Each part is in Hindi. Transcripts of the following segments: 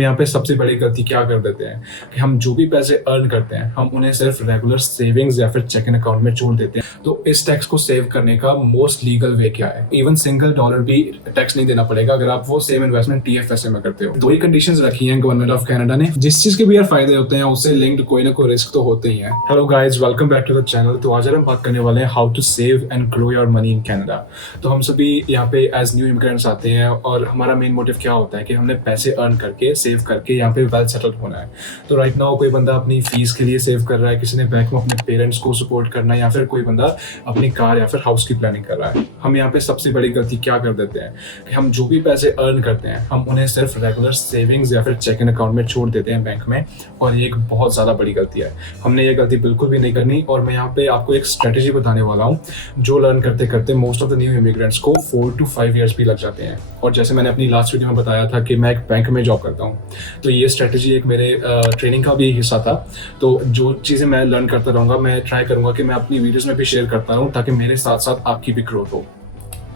हम यहाँ पे सबसे बड़ी गलती क्या कर देते हैं कि हम जो भी पैसे अर्न करते हैं हम उन्हें सिर्फ रेगुलर सेविंग्स या फिर चेकिंग अकाउंट में छोड़ देते हैं। तो इस टैक्स को सेव करने का मोस्ट लीगल वे क्या है? इवन सिंगल डॉलर भी टैक्स नहीं देना पड़ेगा अगर आप वो सेम इन्वेस्टमेंट टीएफएसए में करते हो। दो ही कंडीशंस रखी हैं गवर्नमेंट ऑफ कनाडा ने। जिस चीज के भी यार फायदे होते हैं उससे लिंक्ड कोई ना कोई रिस्क तो होते ही है। Hello guys, welcome back to the channel. तो आज हम बात करने वाले हैं how to save and grow your money in Canada. तो हम सभी यहाँ पे एज न्यू इमिग्रेंट्स आते हैं और हमारा मेन मोटिव क्या होता है कि हमने पैसे अर्न करके सेव करके यहाँ पे वेल सेटल्ड होना है। तो राइट नाउ कोई बंदा अपनी फीस के लिए सेव कर रहा है, किसी ने बैंक में अपने पेरेंट्स को सपोर्ट करना है, या फिर कोई बंदा अपनी कार या फिर हाउस की प्लानिंग कर रहा है। हम यहाँ पे सबसे बड़ी गलती क्या कर देते हैं कि हम जो भी पैसे अर्न करते हैं हम उन्हें सिर्फ रेगुलर सेविंग्स या फिर चेकिंग अकाउंट में छोड़ देते हैं बैंक में, और ये एक बहुत ज़्यादा बड़ी गलती है। हमने ये गलती बिल्कुल भी नहीं करनी। और मैं यहाँ पे आपको एक स्ट्रेटेजी बताने वाला हूँ जो लर्न करते करते most of the new immigrants को 4 to 5 ईयर्स भी लग जाते हैं। और जैसे मैंने अपनी लास्ट वीडियो में बताया था कि मैं एक बैंक में जॉब करता हूँ, तो ये स्ट्रेटेजी एक मेरे ट्रेनिंग का भी हिस्सा था। तो जो चीज़ें मैं लर्न करता रहूँगा, मैं ट्राई करूँगा कि मैं अपनी वीडियोज़ में भी शेयर करता रहूँ ताकि मेरे साथ साथ आपकी भी ग्रोथ हो।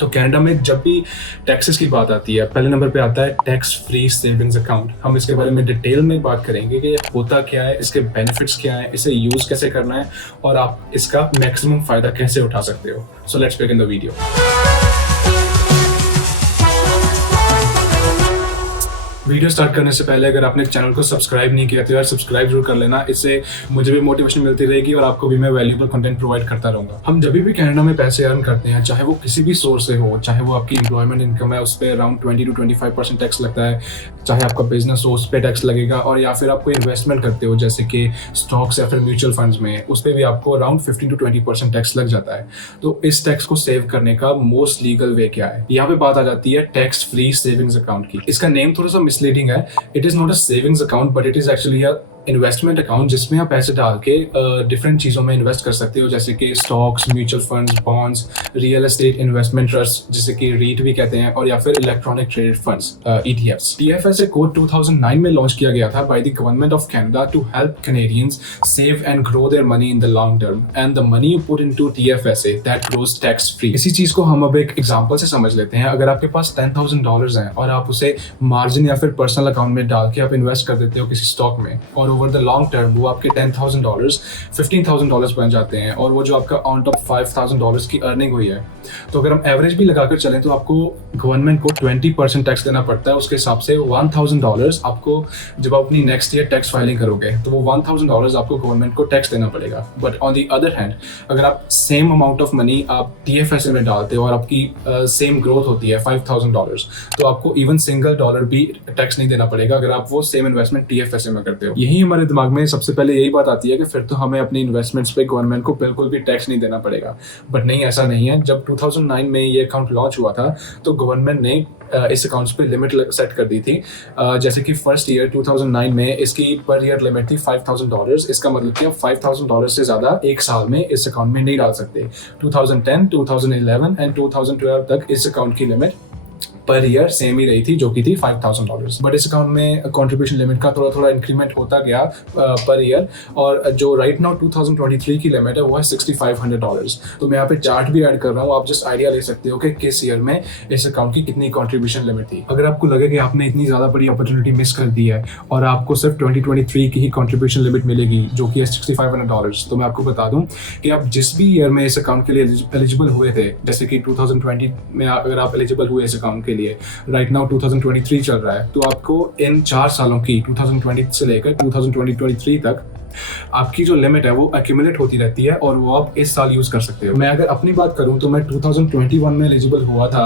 तो कनाडा में जब भी टैक्सेस की बात आती है पहले नंबर पे आता है टैक्स फ्री सेविंग्स अकाउंट। हम इसके बारे में डिटेल में बात करेंगे कि ये होता क्या है, इसके बेनिफिट्स क्या है, इसे यूज़ कैसे करना है और आप इसका मैक्सिमम फ़ायदा कैसे उठा सकते हो। So let's begin the video. Video start करने से पहले अगर आपने चैनल को सब्सक्राइब नहीं किया तो यार सब्सक्राइब जरूर कर लेना। इससे मुझे भी मोटिवेशन मिलती रहेगी और आपको भी मैं वैल्यूएबल कंटेंट प्रोवाइड करता रहूंगा। हम जब भी कनाडा में पैसे अर्न करते हैं, चाहे वो किसी भी सोर्स से हो, चाहे वो आपकी एम्प्लॉयमेंट इनकम है उस पर अराउंड 20 to 25% टैक्स लगता है, चाहे आपका बिजनेस हो उस पर टैक्स लगेगा, और या फिर आप कोई इन्वेस्टमेंट करते हो जैसे कि स्टॉक्स या फिर म्यूचुअल फंड्स में, उस पर भी आपको अराउंड 15 to 20% टैक्स लग जाता है। तो इस टैक्स को सेव करने का मोस्ट लीगल वे क्या है? यहाँ पे बात आ जाती है टैक्स फ्री सेविंग्स अकाउंट की। इसका नेम थोड़ा सा मिसलीडिंग है। It is not a savings account, but it is actually a investment account जिसमें आप पैसे डाल के डिफरेंट चीज़ों में इन्वेस्ट कर सकते हो, जैसे कि stocks, mutual funds, bonds, real estate investment trust जिसे कि रीट भी कहते हैं, और या फिर electronic traded funds ETFs। TFSA code 2009 में लॉन्च किया गया था by the government of Canada to help Canadians save and grow their money in the long term, and the money you put into TFSA that grows tax free. इसी चीज़ को हम अब एक एग्जांपल से समझ लेते हैं। अगर आपके पास $10,000 हैं और आप उसे मार्जिन या फिर पर्सनल अकाउंट में डाल के आप इन्वेस्ट कर देते हो किसी स्टॉक में, और ओवर द लॉन्ग टर्म वो आपके $10,000 $15,000 बन जाते हैं, और वो जो आपका ऑन टॉप $5,000 की अर्निंग हुई है, तो अगर हम एवरेज भी लगाकर चलें तो आपको गवर्नमेंट को 20% टैक्स देना पड़ता है। उसके हिसाब से $1,000 आपको जब आप अपनी नेक्स्ट ईयर टैक्स फाइलिंग करोगे तो वो $1,000 आपको गवर्नमेंट को टैक्स देना पड़ेगा। But on the other hand अगर आप सेम अमाउंट ऑफ मनी आप TFSA में डालते हो और आपकी सेम ग्रोथ होती है $5,000, तो आपको इवन सिंगल डॉलर भी टैक्स नहीं देना पड़ेगा अगर आप वो सेम इन्वेस्टमेंट TFSA में करते हो। यही हमारे दिमाग में सबसे पहले यही बात आती है कि फिर तो हमें अपनी इन्वेस्टमेंट्स पे गवर्नमेंट को बिल्कुल भी टैक्स नहीं देना पड़ेगा। बट नहीं, ऐसा नहीं है। जब 2009 में ये अकाउंट लॉन्च हुआ था तो गवर्नमेंट ने इस अकाउंट्स पे लिमिट सेट कर दी थी। जैसे कि फर्स्ट ईयर 2009 में इसकी पर ईयर लिमिट थी $5,000। इसका मतलब कि आप $5,000 से ज़्यादा एक साल में इस अकाउंट में नहीं डाल सकते। 2010, 2011 एंड 2012 तक इस अकाउंट की लिमिट पर ईयर सेम ही रही थी, जो कि थी $5,000। बट इस अकाउंट में कंट्रीब्यूशन लिमिट का थोड़ा थोड़ा इंक्रीमेंट होता गया पर ईयर, और जो राइट नाउ 2023 की लिमिट है वो है $6,500। तो मैं यहाँ पे चार्ट भी ऐड कर रहा हूँ, आप जस्ट आइडिया ले सकते हो कि किस ईयर में इस अकाउंट की कितनी कंट्रीब्यूशन लिमिट थी। अगर आपको लगे कि आपने इतनी ज़्यादा बड़ी अपॉर्चुनिटी मिस कर दी है और आपको सिर्फ 2023 की ही कंट्रीब्यूशन लिमिट मिलेगी जो कि है $6,500, तो मैं आपको बता दूँ कि आप जिस भी ईयर में इस अकाउंट के लिए एलिजिबल हुए थे, जैसे कि 2020 में अगर आप एलिजिबल हुए इस अकाउंट के लिए, राइट नाउ 2023 चल रहा है, तो आपको इन 4 सालों की 2020 से लेकर 2023 तक आपकी जो लिमिट है वो एक्यूमुलेट होती रहती है और वो आप इस साल यूज कर सकते हो। मैं अगर अपनी बात करूं तो मैं 2021 में एलिजिबल हुआ था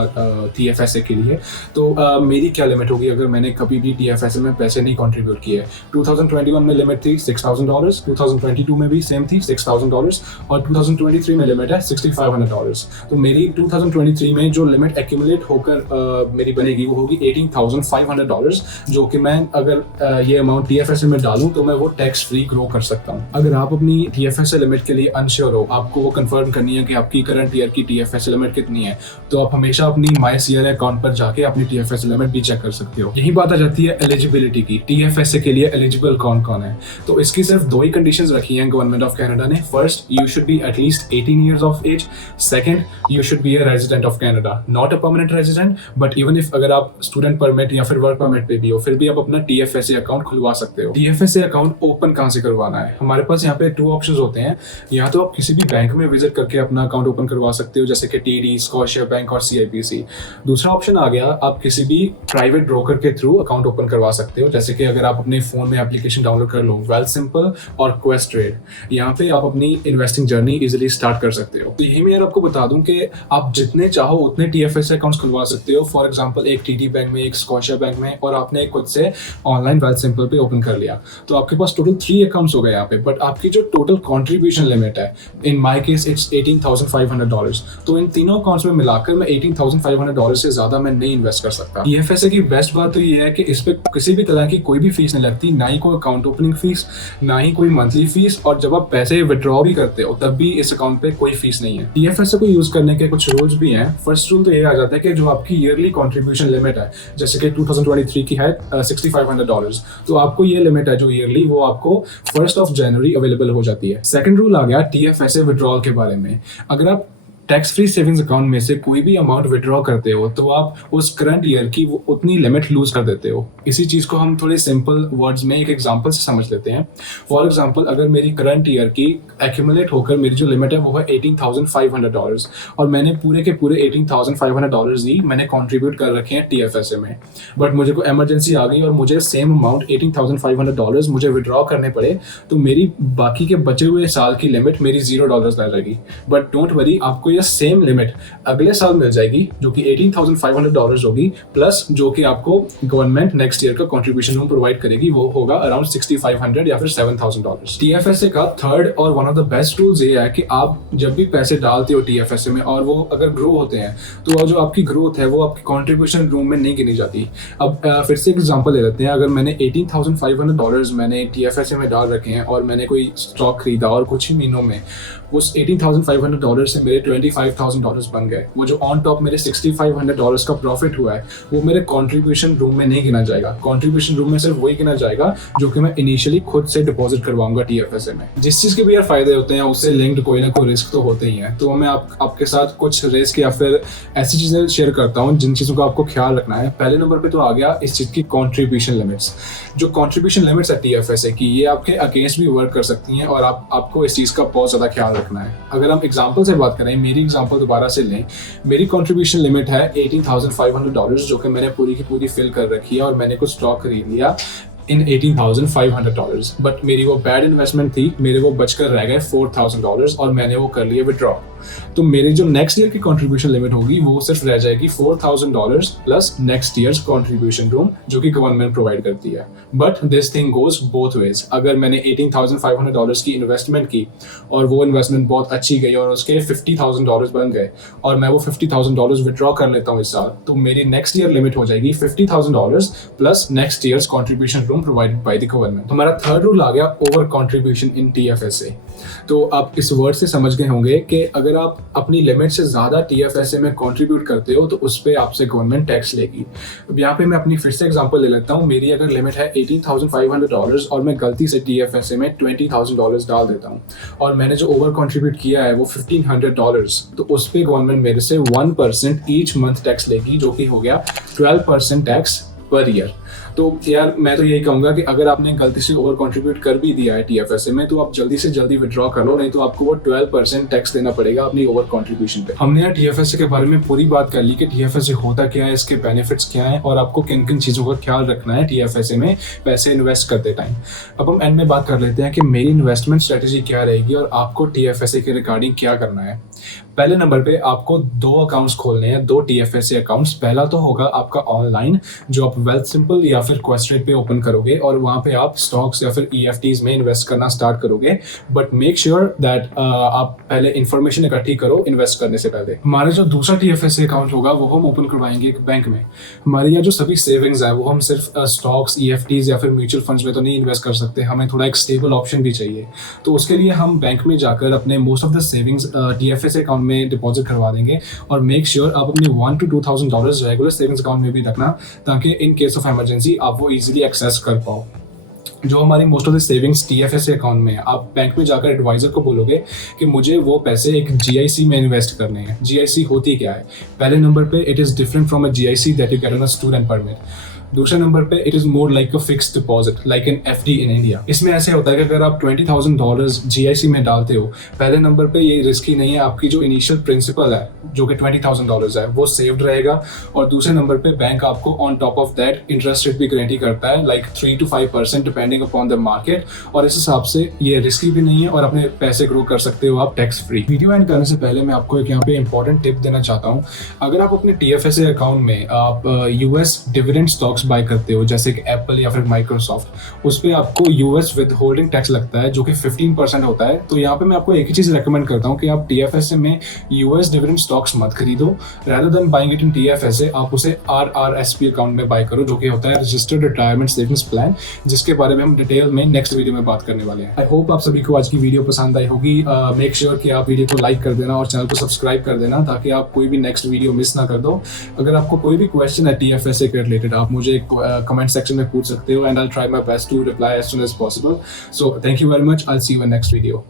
TFSA के लिए। तो मेरी क्या लिमिट होगी अगर मैंने कभी भी TFSA में पैसे नहीं कंट्रीब्यूट किए? 2021 में लिमिट थी $6,000, 2022 में भी सेम थी $6,000, और 2023 में लिमिट है $6,500। तो मेरी 2023 में जो लिमिट एक्यूमुलेट होकर मेरी बनेगी वो होगी $18,500, जो कि मैं अगर ये अमाउंट TFSA में डालूं तो मैं वो टैक्स फ्री ग्रो कर सकता हूँ। अगर आप अपनी TFSA लिमिट के लिए अनश्योर हो, आपको वो कंफर्म करनी है कि आपकी करंट ईयर की TFSA लिमिट कितनी है, तो आप हमेशा अपनी माई CRA अकाउंट पर जाके अपनी TFSA लिमिट भी चेक कर सकते हो। यही बात आ जाती है एलिजिबिलिटी की, TFSA के लिए एलिजिबल कौन कौन है। तो इसकी सिर्फ दो ही कंडीशंस रखी हैं गवर्नमेंट ऑफ कनाडा ने। First, you should be at least 18 years of age. Second, you should be a resident of Canada, not a permanent resident, but even if अगर आप स्टूडेंट परमिट या फिर वर्क परमिट पे भी हो, फिर भी आप अपना TFSA अकाउंट खुलवा सकते हो। TFSA अकाउंट ओपन कहाँ से करवाना है? हमारे पास यहाँ पे 2 ऑप्शंस होते हैं। या तो आप किसी भी बैंक में विजिट करके अपना अकाउंट ओपन करवा सकते हो, जैसे कि TD, स्कॉशिया बैंक और CIBC। दूसरा ऑप्शन आ गया, आप किसी भी प्राइवेट ब्रोकर के थ्रू अकाउंट ओपन करवा सकते हो, जैसे कि अगर आप अपने फोन में एप्लीकेशन डाउनलोड कर लो, वेल्थसिंपल और क्वेस्ट्रेड। यहाँ पे आप अपनी इन्वेस्टिंग जर्नी इजिली स्टार्ट कर सकते हो। तो यही मैं आपको बता दूं कि आप जितने चाहो उतने TFSA अकाउंट्स खुलवा सकते हो। फॉर एग्जांपल एक TD बैंक में, एक स्कॉशिया बैंक में, और आपने खुद से ऑनलाइन वेल्थसिंपल पे ओपन कर लिया, तो आपके पास टोटल 3 अकाउंट्स हो गए यहाँ पे। बट आपकी जो टोटल कॉन्ट्रीब्यूशन लिमिट है, इन माई केस इट्स $18,500, तो इन तीनों अकाउंट्स में मिलाकर मैं $18,500 से ज्यादा मैं नहीं इन्वेस्ट कर सकता। TFSA की बेस्ट बात तो ये है कि इस पे किसी भी तरह की कोई भी फीस नहीं लगती, ना ही कोई अकाउंट ओपनिंग फीस, ना ही कोई मंथली फीस, और जब आप पैसे विड्रॉ भी करते हो तब भी इस अकाउंट पे कोई फीस नहीं है। TFSA को यूज करने के कुछ रूल्स भी हैं। फर्स्ट रूल तो ये आ जाता है कि जो आपकी ईयरली कंट्रीब्यूशन लिमिट है, जैसे कि 2023 की है $6,500, तो आपको ये लिमिट है जो ईयरली, वो आपको 1 जनवरी अवेलेबल हो जाती है। सेकंड रूल आ गया TFSA विड्रॉल के बारे में। अगर आप टैक्स फ्री सेविंग्स अकाउंट में से कोई भी अमाउंट विड्रॉ करते हो, तो आप उस करंट ईयर की वो उतनी लिमिट लूज कर देते हो। इसी चीज को हम थोड़े सिंपल वर्ड्स में एक एग्जांपल से समझ लेते हैं। फॉर एग्जांपल, अगर मेरी करंट ईयर की एक्यूमुलेट होकर मेरी जो लिमिट है वो है $18,500, और मैंने पूरे के पूरे $18,500 ही मैंने कॉन्ट्रीब्यूट कर रखे हैं TFSA में, बट मुझे कोई इमरजेंसी आ गई और मुझे सेम अमाउंट $18,500 मुझे विड्रॉ करने पड़े, तो मेरी बाकी के बचे हुए साल की लिमिट मेरी $0 रह जाएगी। बट डोंट वरी, आपको सेम लिमिट अगले साल मिल जाएगी, जो कि $18,500 होगी, प्लस जो कि आपको गवर्नमेंट नेक्स्ट ईयर का कंट्रीब्यूशन प्रोवाइड करेगी, वो होगा अराउंड $6,500 या फिर $7,000। TFSA का थर्ड और one of the best rules ये है कि आप जब भी पैसे डालते हो TFSA में, और वो अगर ग्रो होते हैं, तो जो आपकी ग्रोथ है वो आपकी कंट्रीब्यूशन रूम में नहीं गिनी जाती। अब फिर से एग्जांपल ले लेते हैं। अगर मैंने $18,500 मैंने TFSA में डाल रखे हैं, और मैंने कोई स्टॉक खरीदा, और कुछ ही महीनों में उस $18,500 से मेरे $25,000 बन गए, वो जो ऑन टॉप मेरे $6,500 का प्रॉफिट हुआ है, वो मेरे कंट्रीब्यूशन रूम में नहीं गिना जाएगा। कंट्रीब्यूशन रूम में सिर्फ वही गिना जाएगा जो कि मैं इनिशियली खुद से डिपॉजिट करवाऊंगा TFSA में। जिस चीज़ के भी यार फायदे होते हैं, उससे लिंक्ड कोई ना कोई रिस्क तो होते ही हैं। तो मैं आपके साथ कुछ रिस्क या फिर ऐसी चीज़ें शेयर करता हूँ जिन चीज़ों का आपको ख्याल रखना है। पहले नंबर पर तो आ गया इस चीज़ की कॉन्ट्रीब्यूशन लिमिट्स। जो कॉन्ट्रीब्यूशन लिमिट्स है TFSA की, ये आपके अगेंस्ट भी वर्क कर सकती हैं, और आपको इस चीज़ का बहुत ज़्यादा ख्याल रखना है। अगर हम एग्जांपल से बात करें, मेरी एग्जांपल दोबारा से लें, मेरी कंट्रीब्यूशन लिमिट है $18,500, जो कि मैंने पूरी की पूरी फिल कर रखी है, और मैंने कुछ स्टॉक खरीद लिया इन $18,500, बट मेरी वो बैड इन्वेस्टमेंट थी, मेरे वो बचकर रह गए $4,000, और मैंने वो कर लिया विड्रॉ। तो मेरी जो नेक्स्ट ईयर की कंट्रीब्यूशन लिमिट होगी वो सिर्फ रह जाएगी $4,000 plus next years contribution room, जो कि गवर्नमेंट प्रोवाइड करती है। But this thing goes both ways. अगर मैंने $18,500 की इन्वेस्टमेंट की, और वो इन्वेस्टमेंट बहुत अच्छी गई, और उसके $50,000 बन गए, और मैं वो $50,000 विड्रॉ कर लेता हूँ इस साल, तो मेरी नेक्स्ट ईयर लिमिट हो जाएगी $50,000 plus next years contribution room provided by the government. हमारा थर्ड रूल आ गया ओवर कंट्रीब्यूशन इन TFSA। तो आप इस वर्ड से समझ गए होंगे कि अगर आप अपनी लिमिट से ज्यादा TFSA में कंट्रीब्यूट करते हो, तो उस पर आपसे गवर्नमेंट टैक्स लेगी। अब यहाँ पे मैं अपनी फिर से एग्जांपल ले लेता हूँ। मेरी अगर लिमिट है $18,500, और मैं गलती से TFSA में $20,000 डाल देता हूँ, और मैंने जो ओवर कंट्रीब्यूट किया है वो $1,500, तो उस पर गवर्नमेंट मेरे से 1% ईच मंथ टैक्स लेगी, जो कि हो गया 12% टैक्स पर ईयर। तो यार मैं तो यही कहूंगा कि अगर आपने गलती से ओवर कंट्रीब्यूट कर भी दिया है TFSA में, तो आप जल्दी से जल्दी विड्रॉ कर लो, नहीं तो आपको वो 12% टैक्स देना पड़ेगा अपनी ओवर कंट्रीब्यूशन पे। हमने यार TFSA के बारे में पूरी बात कर ली कि TFSA होता क्या है, इसके बेनिफिट्स क्या है, और आपको किन किन चीज़ों का ख्याल रखना है TFSA में पैसे इन्वेस्ट करते टाइम। अब हम एंड में बात कर लेते हैं कि मेरी इन्वेस्टमेंट स्ट्रेटेजी क्या रहेगी, और आपको TFSA के रिगार्डिंग क्या करना है। पहले नंबर पे आपको 2 अकाउंट्स खोलने हैं, 2 TFSA अकाउंट्स। पहला तो होगा आपका ऑनलाइन, जो आप वेल्थसिंपल या फिर क्वेस्ट्रेट पे ओपन करोगे और वहाँ पे आप स्टॉक्स या फिर EFTs में इन्वेस्ट करना स्टार्ट करोगे, बट मेक श्योर दैट आप पहले इन्फॉर्मेशन इकट्ठी करो इन्वेस्ट करने से पहले। हमारा जो दूसरा TFSA अकाउंट होगा वो हम ओपन करवाएंगे एक बैंक में। हमारे यहाँ जो सभी सेविंग्स है वो हम सिर्फ स्टॉक्स, EFTs या फिर म्यूचुअल फंड्स में तो नहीं इन्वेस्ट कर सकते, हमें थोड़ा एक स्टेबल ऑप्शन भी चाहिए। तो उसके लिए हम बैंक में जाकर अपने most of the savings TFSA account में डिपॉजिट करवा देंगे और मेक श्योर आप अपने $1 to $2,000 रेगुलर सेविंग्स अकाउंट में भी रखना, ताकि इन केस ऑफ इमरजेंसी आप वो इजीली एक्सेस कर पाओ। जो हमारी most of the savings TFSA account में है, आप बैंक में जाकर एडवाइजर को बोलोगे कि मुझे वो पैसे एक GIC में इन्वेस्ट करने हैं। GIC होती क्या है? पहले नंबर पे it is different from a GIC that you get on a student permit. दूसरे नंबर पे it is more like a fixed deposit like an FD in India. इसमें ऐसे होता है कि अगर आप $20,000 GIC में डालते हो, पहले नंबर पे ये रिस्की नहीं है, आपकी जो इनिशियल प्रिंसिपल है जो कि $20,000 है वो सेव्ड रहेगा, और दूसरे नंबर पे बैंक आपको on top of that interest rate भी गारंटी करता है like 3 to 5% depending upon the market, और इस हिसाब से ये रिस्की भी नहीं है और अपने पैसे ग्रो कर सकते हो आप टैक्स फ्री। वीडियो एंड करने से पहले मैं आपको एक यहाँ पे इंपॉर्टेंट टिप देना चाहता हूँ। अगर आप अपने TFSA अकाउंट में आप US डिविडेंड स्टॉक्स बाय करते हो जैसे कि एप्पल या फिर माइक्रोसॉफ्ट, उस पर आपको US विद होल्डिंग टैक्स लगता है जो कि 15% होता है। तो यहाँ पे मैं आपको एक ही चीज़ रेकमेंड करता हूँ कि आप TFSA में US डिविडेंड स्टॉक्स मत खरीदो, rather than buying it in TFSA आप उसे RRSP अकाउंट में बाय करो जो कि होता है रजिस्टर्ड रिटायरमेंट सेविंग्स प्लान, जिसके बारे में हम डिटेल में नेक्स्ट वीडियो में बात करने वाले हैं। आई होप आप सभी को आज की वीडियो पसंद आई होगी। मेक श्योर कि आप वीडियो को लाइक कर देना और चैनल को सब्सक्राइब कर देना ताकि आप कोई भी नेक्स्ट वीडियो मिस ना कर दो। अगर आपको कोई भी क्वेश्चन है TFSA के रिलेटेड, आप मुझे कमेंट सेक्शन में पूछ सकते हो, and I will try my best to reply as soon as possible. So thank you very much, I will see you in next video.